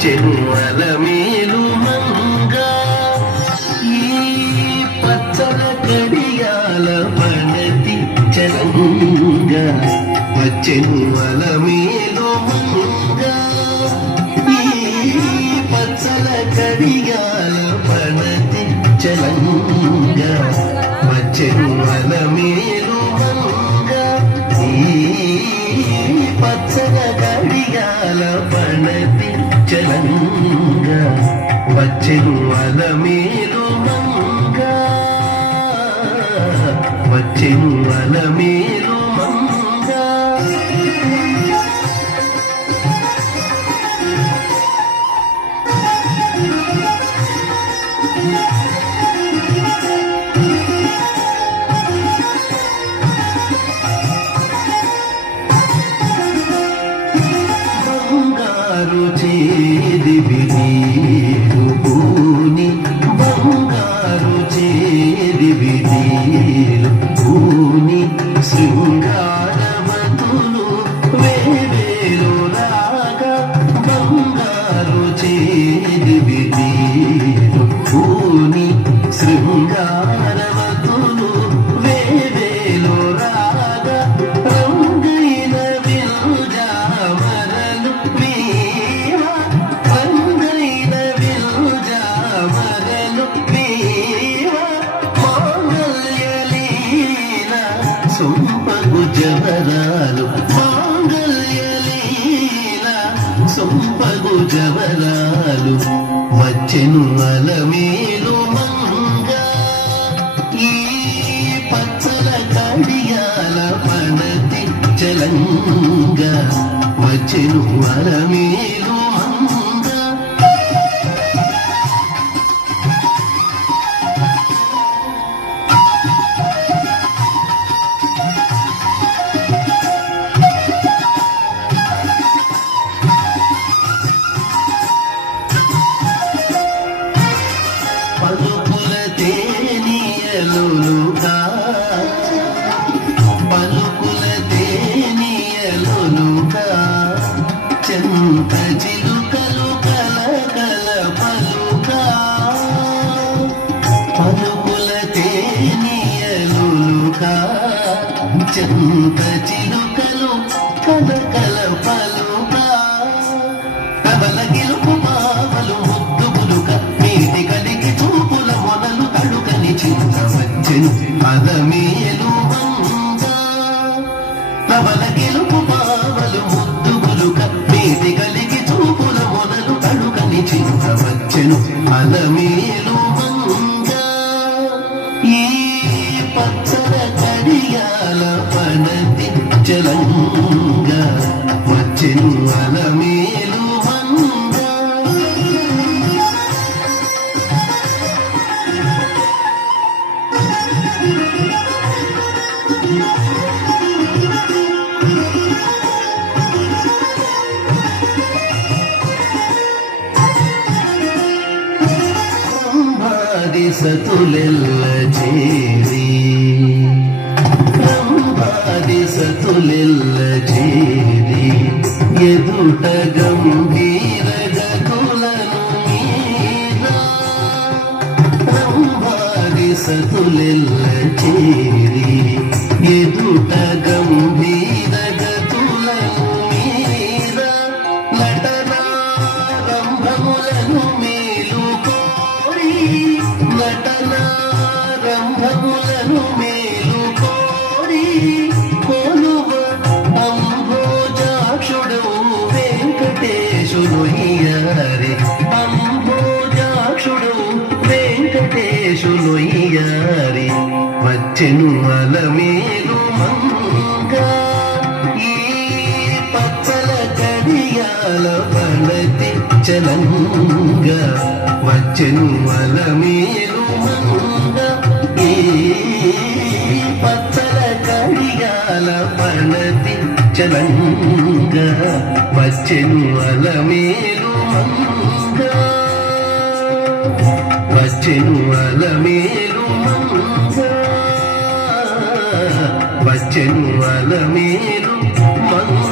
వచ్చెను అలమేలు మంగా ఈ పచ్చల కడియాల పడతి చలంగా వచ్చెను అలమేలు మంగా ఈ పచ్చల కడియాల పడతి చలంగా వచ్చెను అలమేలు మంగా ఈ పచ్చల కడియాల పడతి చలంగా వచ్చెను అలమేలు మంగా వచ్చెను అలమేలు మంగా బంగారు చేదివి నీరు పూని బంగారు చేదివి నీరు పూని శృంగారవతులు వేవేలు రాగా బంగారు చేదివి నీరు పూని శృంగారవతులు వేవేలు రాగా రంగైన విలుజామరలు మీవా రంగైన విలుజామరలు మీవా మాంగళ్యలీల సొంపగు జవరాలు మాంగళ్యలీల సొంపగు జవరాలు వచ్చెను అలమేలు మంగా ఈ పచ్చల కడియాల పడతి చలంగా వచ్చెను అలమేలు మంగా పలుకుల తేనియలుగా పలుకుల తేనియలుగా చెంత చిలుకలు కలకల పలుకా పలుకుల తేనియలుగా చెంత చిలుకలు కలకల పలుకా కబల గిలుపు పావలు ముద్దుబులుక మీది కలిగి చూపుల మొదలు కడుకని చింత వచ్చెను అలమేలు మంగా కబల గిలుపు పావలు ముద్దుబులుక మీది కలిగి చూపుల మొదలు కడుకని చింత వచ్చెను అలమేలు మంగా ఈ పచ్చల కడియాల పడతి చలంగా వచ్చెను అలమేలు మంగా బ్రహ్మాది సతులెల్ల చేరి బ్రహ్మాది సతులెల్ల చేరి ఎదుట గంభీర గతులను మీరా బ్రహ్మాది సతులెల్ల చేరి ఎదుట గంభీర గతులను మీరా నటనారంభములను మేలుకోరి నటనారంభములను మేలుకోరి కొలువ అంబోజాక్షుడవు వెంకటేశుడు ఇయారి అంబోజాక్షుడవు వెంకటేశుడు ఇయారి వచ్చెను అలమేలు మంగా ఈ పచ్చల కడియాల పడతి చలంగా వచ్చెను అలమేలు మంగా ఈ పచ్చల కడియాల పడతి చలంగా వచ్చెను అలమేలు మంగా వచ్చెను అలమేలు మంగా వచ్చెను అలమేలు మంగా